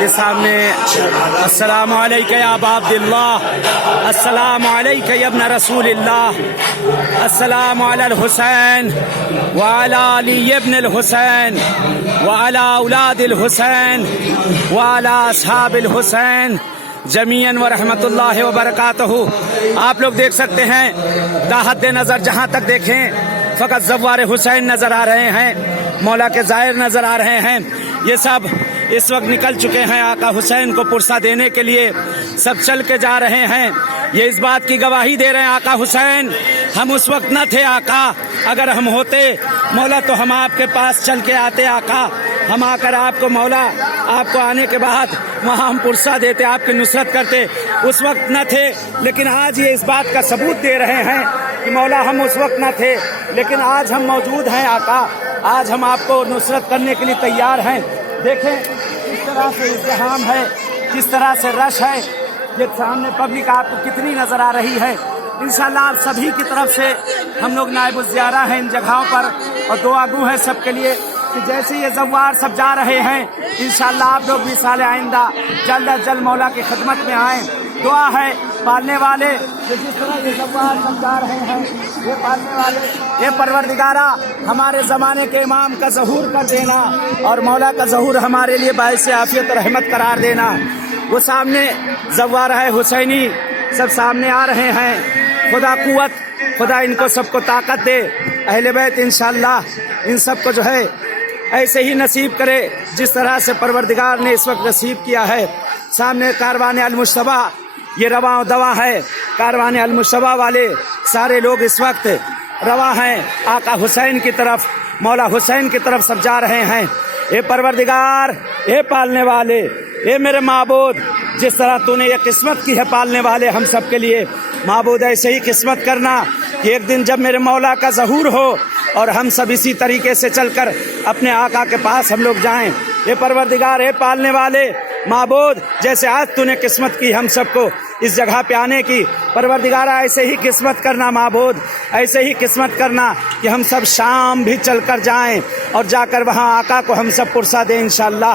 یہ سامنے السلام علیکم یا ابا عبداللہ، السلام علیکم یا ابن رسول اللہ، السلام علی الحسین وعلی علی ابن الحسین وعلی اولاد الحسین وعلی اصحاب الحسین جمیعاً ورحمۃ اللہ وبرکاتہ۔ آپ لوگ دیکھ سکتے ہیں داحد نظر جہاں تک دیکھیں فقط زوار حسین نظر آ رہے ہیں، مولا کے زائر نظر آ رہے ہیں۔ یہ سب اس وقت نکل چکے ہیں آقا حسین کو پرسہ دینے کے لیے، سب چل کے جا رہے ہیں۔ یہ اس بات کی گواہی دے رہے ہیں آقا حسین ہم اس وقت نہ تھے آقا، اگر ہم ہوتے مولا تو ہم آپ کے پاس چل کے آتے آقا، ہم آ کر آپ کو مولا آپ کو آنے کے بعد وہاں ہم پرسہ دیتے، آپ کی نصرت کرتے۔ اس وقت نہ تھے لیکن آج یہ اس بات کا ثبوت دے رہے ہیں کہ مولا ہم اس وقت نہ تھے لیکن آج ہم موجود ہیں آقا، آج ہم آپ کو نصرت کرنے کے لیے تیار ہیں۔ دیکھیں کس طرح سے ازدحام ہے، کس طرح سے رش ہے، یہ سامنے پبلک آپ کو کتنی نظر آ رہی ہے۔ انشاءاللہ آپ سبھی کی طرف سے ہم لوگ نائب الزیارہ ہیں ان جگہوں پر اور دعا گو ہیں سب کے لیے کہ جیسے یہ زوار سب جا رہے ہیں انشاءاللہ آپ لوگ بھی سال آئندہ جلد از جلد مولا کی خدمت میں آئیں۔ دعا ہے پالنے والے جس طرح یہ زوار سب جا رہے ہیں، یہ پالنے والے، یہ پروردگارہ ہمارے زمانے کے امام کا ظہور کر دینا اور مولا کا ظہور ہمارے لیے باعث عافیت و رحمت قرار دینا۔ وہ سامنے زوارہ حسینی سب سامنے آ رہے ہیں، خدا قوت، خدا ان کو سب کو طاقت دے، اہل بیت انشاءاللہ ان سب کو جو ہے ایسے ہی نصیب کرے جس طرح سے پروردگار نے اس وقت نصیب کیا ہے۔ سامنے کاروان المجتبا یہ رواں و دواں ہے، کاروان المجتبا والے سارے لوگ اس وقت رواں ہیں آقا حسین کی طرف، مولا حسین کی طرف سب جا رہے ہیں۔ اے پروردگار، اے پالنے والے، اے میرے معبود، جس طرح تو نے یہ قسمت کی ہے پالنے والے ہم سب کے لیے، معبود ایسے ہی قسمت کرنا کہ ایک دن جب میرے مولا کا ظہور ہو اور ہم سب اسی طریقے سے چل کر اپنے آقا کے پاس ہم لوگ جائیں۔ اے پروردگار، اے پالنے والے، معبود جیسے آج تو نے قسمت کی ہم سب کو اس جگہ پہ آنے کی، پروردگارہ ایسے ہی قسمت کرنا معبود، ایسے ہی قسمت کرنا کہ ہم سب شام بھی چل کر جائیں اور جا کر وہاں آقا کو ہم سب پرسہ دیں انشاءاللہ۔